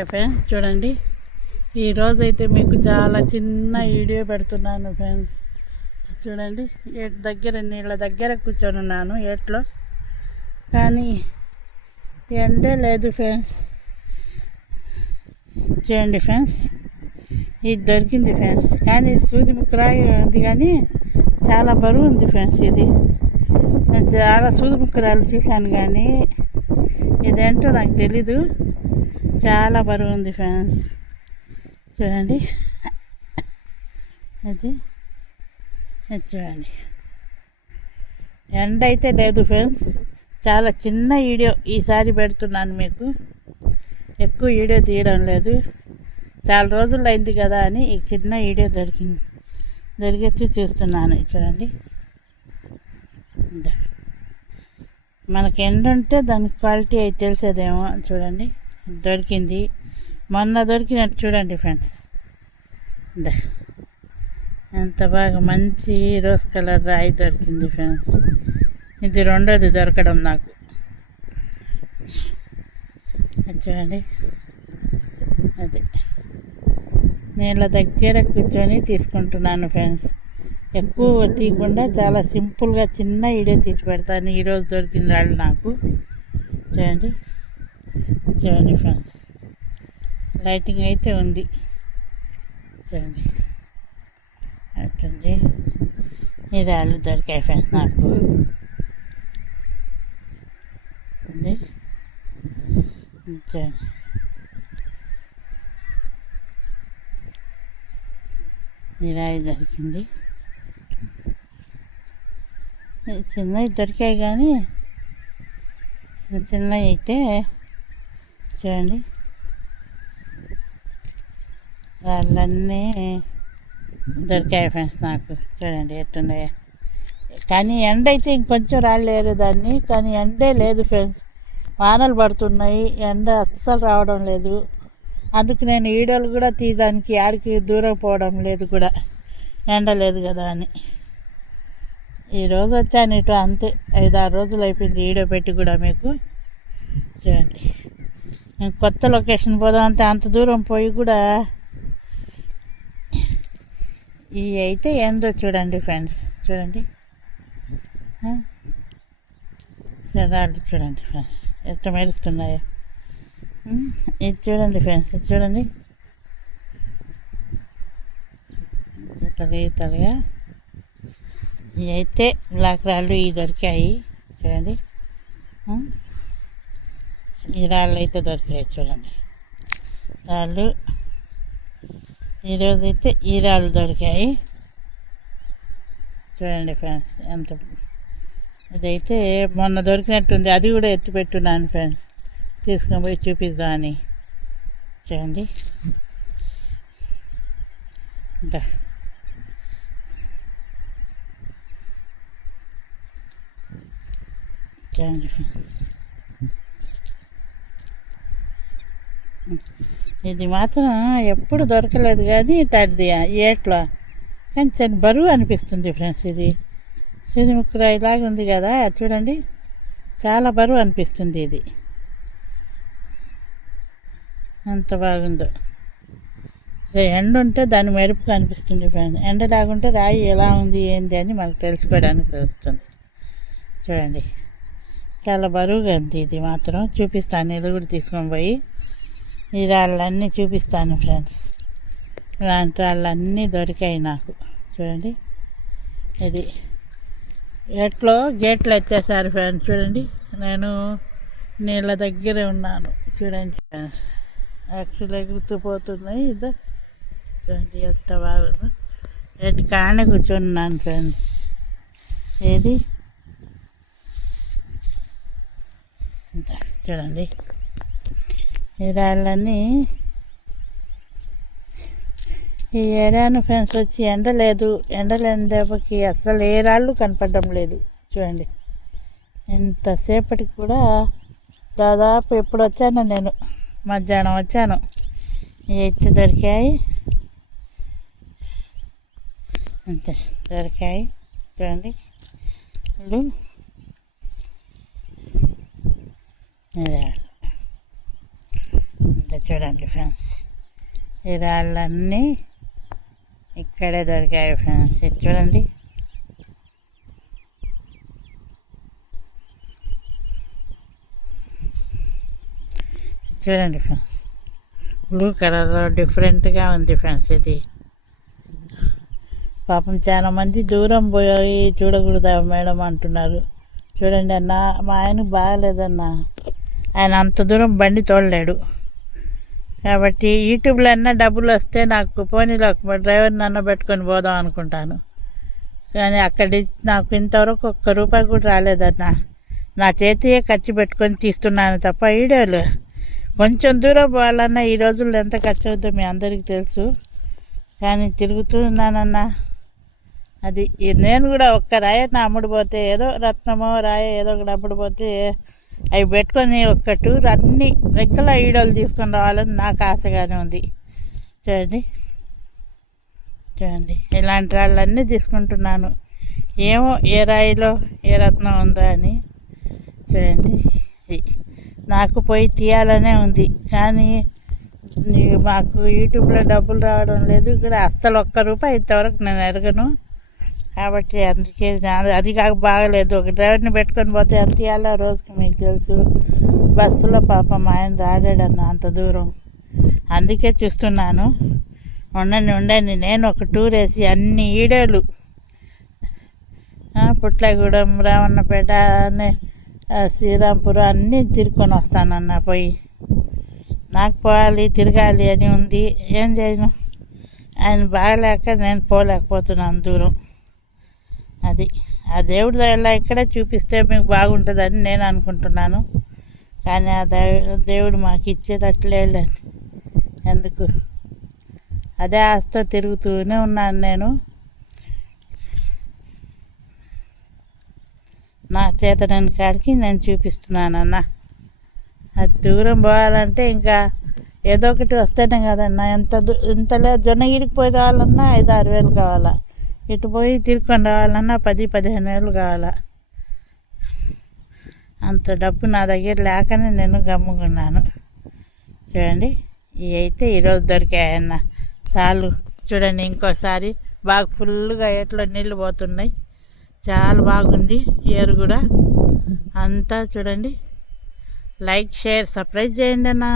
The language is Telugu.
ఫ్రెండ్స్ చూడండి. ఈరోజు అయితే మీకు చాలా చిన్న వీడియో పెడుతున్నాను ఫ్రెండ్స్. చూడండి ఏట్ దగ్గర నీళ్ళ దగ్గర కూర్చొని ఉన్నాను ఏట్లో. కానీ ఎండే లేదు ఫ్రెండ్స్. చేయండి ఫ్రెండ్స్. ఇది దొరికింది ఫ్రెండ్స్. కానీ సూది ముక్కురాయి ఉంది కానీ చాలా బరువు ఉంది ఫ్రెండ్స్ ఇది. నేను చాలా సూది ముక్కురాలు చూశాను కానీ ఇదేంటో నాకు తెలీదు. చాలా బరువు ఉంది ఫ్యాన్స్ చూడండి. అది. అది చూడండి. ఎండ అయితే లేదు ఫ్రెండ్స్. చాలా చిన్న వీడియో ఈసారి పెడుతున్నాను మీకు. ఎక్కువ వీడియో తీయడం లేదు. చాలా రోజులు అయింది కదా అని ఈ చిన్న వీడియో దొరికింది. దొరికొచ్చి చూస్తున్నాను. చూడండి. మనకి ఎండ ఉంటే దాని క్వాలిటీ అయితే తెలిసేదేమో. చూడండి. దొరికింది. మొన్న దొరికినట్టు చూడండి ఫ్రెండ్స్. ఎంత బాగా మంచి రోజ్ కలర్ రాయి దొరికింది ఫ్రెండ్స్. ఇది రెండోది దొరకడం నాకు. చూడండి. అదే. నీళ్ళ దగ్గర కూర్చొని తీసుకుంటున్నాను ఫ్రెండ్స్. ఎక్కువ తీయకుండా చాలా సింపుల్గా చిన్న వీడియో తీసి పెడతాను. ఈరోజు దొరికిన రాళ్ళు నాకు. చూడండి. చూడండి ఫ్రెండ్స్. లైటింగ్ అయితే ఉంది. చూడండి. అట్టుంది. ఇది ఆళ్ళు దొరికాయి ఫ్రెండ్స్ నాకు. ఉంది. చూడండి. ఇరాయి దొరికింది. చిన్నవి దొరికాయి కానీ చిన్న చిన్నవి అయితే చూడండి వాళ్ళన్నీ దొరికాయి ఫ్రెండ్స్ నాకు. చూడండి ఎట్టున్నాయో కానీ ఎండ అయితే ఇంకొంచెం రాలేరు దాన్ని. కానీ ఎండే లేదు ఫ్రెండ్స్. వానలు పడుతున్నాయి. ఎండ అస్సలు రావడం లేదు. అందుకు నేను వీడియోలు కూడా తీయడానికి యాడికి దూరం పోవడం లేదు కూడా. ఎండ లేదు కదా అని. ఈరోజు వచ్చాను ఇటు అంతే. ఐదారు రోజులు అయిపోయింది వీడియో పెట్టి కూడా మీకు. చూడండి. కొత్త లొకేషన్ పోదాం అంతే అంత దూరం పోయి కూడా ఇవి అయితే ఏందో చూడండి ఫ్రెండ్స్ చూడండి. సరాలు చూడండి ఫ్రెండ్స్ ఎంత మెరుస్తున్నాయో. ఇది చూడండి ఫ్రెండ్స్ ఇది చూడండి. ఈతలు ఈతలుగా ఇవి అయితే బ్లాక్ రాళ్ళు ఇవి దొరికాయి చూడండి. ఈ రాళ్ళు అయితే దొరికాయి చూడండి. రాళ్ళు ఈరోజు అయితే ఈ రాళ్ళు దొరికాయి. చూడండి ఫ్రెండ్స్ ఎంత ఇదైతే మొన్న దొరికినట్టుంది. అది కూడా ఎత్తి పెట్టున్నాను ఫ్రెండ్స్. తీసుకొని పోయి చూపిద్దామని చూడండి. చూడండి ఫ్రెండ్స్. ఇది మాత్రం ఎప్పుడు దొరకలేదు కానీ తడిది ఏట్లో. కానీ బరువు అనిపిస్తుంది ఫ్రెండ్స్ ఇది. సూర్యముఖరాయిలాగా ఉంది కదా చూడండి. చాలా బరువు అనిపిస్తుంది ఇది. అంత బాగుందో. ఎండ ఉంటే దాని మెరుపు కనిపిస్తుంది ఫ్రెండ్ ఎండ లేకుంటే రాయి ఎలా ఉంది ఏంది అని మనకు తెలుసుకోవడానికి వస్తుంది. చూడండి. చాలా బరువుగా ఉంది ఇది మాత్రం. చూపిస్తాను. ఇది కూడా తీసుకొని పోయి. ఈ రాళ్ళన్నీ చూపిస్తాను ఫ్రెండ్స్. ఇలాంటి రాళ్ళన్నీ దొరికాయి నాకు. చూడండి. ఇది ఎట్లో గేట్లు ఎత్తేసారు ఫ్రెండ్స్. చూడండి. నేను నీళ్ళ దగ్గర ఉన్నాను. చూడండి ఫ్రెండ్స్. యాక్చువల్గా ఎగురుతూ ఇది చూడండి ఎంత బాగుందో. ఎటు కానే కూర్చున్నాను ఫ్రెండ్స్. ఏది? చూడండి. ఈ రాళ్ళన్నీ ఈ ఏరియాను ఫ్రెండ్స్ వచ్చి ఎండ లేదు ఎండ లేని దెబ్బకి అసలు ఏ రాళ్ళు కనపడడం లేదు. చూడండి. ఎంతసేపటికి కూడా దాదాపు ఎప్పుడు వచ్చాను నేను. మధ్యాహ్నం వచ్చాను. ఎత్తి దొరికాయి. అంతే దొరికాయి. చూడండి. ఇంకా చూడండి ఫ్రెండ్స్. ఈ రాళ్ళన్నీ ఇక్కడే దొరికాయి ఫ్రెండ్స్. ఇది చూడండి. చూడండి ఫ్రెండ్స్. బ్లూ కలర్లో డిఫరెంట్గా ఉంది ఫ్రెండ్స్ ఇది. పాపం చాలా మంది దూరం పోయి చూడకూడదా మేడం అంటున్నారు. చూడండి అన్న మా ఆయనకు బాగాలేదన్న. ఆయన అంత దూరం బండి తోడలేడు. కాబట్టి యూట్యూబ్లో అన్న డబ్బులు వస్తే నాకు పోనీలో ఒక డ్రైవర్ని అన్న పెట్టుకొని పోదాం అనుకుంటాను. కానీ అక్కడి నాకు ఇంతవరకు ఒక్క రూపాయి కూడా రాలేదన్న నా చేతియే ఖర్చు పెట్టుకొని తీస్తున్నాను తప్ప వీడియోలు. కొంచెం దూరం పోవాలన్నా ఈ రోజుల్లో ఎంత ఖర్చు అవుతుందో మీ అందరికీ తెలుసు. కానీ తిరుగుతూ ఉన్నానన్నా అది నేను కూడా ఒక్క రాయే నా అమ్ముడు పోతే ఏదో రత్నమో రాయ ఏదో ఒకటి అమ్ముడుపోతే అవి పెట్టుకొని ఒక్క టూర్ అన్ని రెక్కల ఈడోలు తీసుకొని రావాలని నాకు ఆశగానే ఉంది. చూడండి. చూడండి. ఇలాంటి రాళ్ళన్నీ తీసుకుంటున్నాను. ఏమో ఏ రాయిలో ఏ రత్నం ఉందో అని. చూడండి. నాకు పోయి తీయాలనే ఉంది. కానీ మాకు యూట్యూబ్లో డబ్బులు రావడం లేదు. ఇక్కడ అస్సలు ఒక్క రూపాయి ఇంతవరకు నేను ఎరగను. కాబట్టి అందుకే అది కాక బాగలేదు. ఒక డ్రైవర్ని పెట్టుకొని పోతే ఎంత ఇవ్వాలో రోజుకి మీకు తెలుసు. బస్సులో పాపం ఆయన రాలేడన్న అంత దూరం. అందుకే చూస్తున్నాను. ఉండండి ఉండండి. నేను ఒక టూర్ వేసి అన్ని ఈడేలు. పుట్లగూడెం రావణపేట అనే, శ్రీరాంపురం అన్నీ తిరుక్కొని వస్తానన్న పోయి. నాకు పోవాలి తిరగాలి అని ఉంది. ఏం చేయను. ఆయన బాగలేక నేను పోలేకపోతున్నాను దూరం. అది. ఆ దేవుడి దయలా ఇక్కడే చూపిస్తే మీకు బాగుంటుందని నేను అనుకుంటున్నాను. కానీ ఆ దే- దేవుడు మాకు ఇచ్చేటట్లేదు ఎందుకు? అదే ఆస్తో తిరుగుతూనే ఉన్నాను నేను. నా చేతనని కాడికి నేను చూపిస్తున్నాను అన్న. అది దూరం పోవాలంటే ఇంకా ఏదో ఒకటి వస్తేనే కదన్నా. ఎంత దూ- ఇంతలే జొన్నగిరికి పోయి రావాలన్నా ఐదు ఆరు వేలు కావాలా? ఇటు పోయి తిరుక్కొని రావాలన్నా పది పదిహేను వేలు కావాలా. అంత డబ్బు నా దగ్గర లేకనే నేను గమ్ముకున్నాను చూడండి ఇవి అయితే ఈరోజు దొరికాయన్న చాలు చూడండి ఇంకోసారి బాగా ఫుల్గా ఎట్లా నీళ్ళు పోతున్నాయి. చాలా బాగుంది ఏరు కూడా. అంతా చూడండి. లైక్ షేర్ సర్ప్రైజ్ చేయండి అన్న.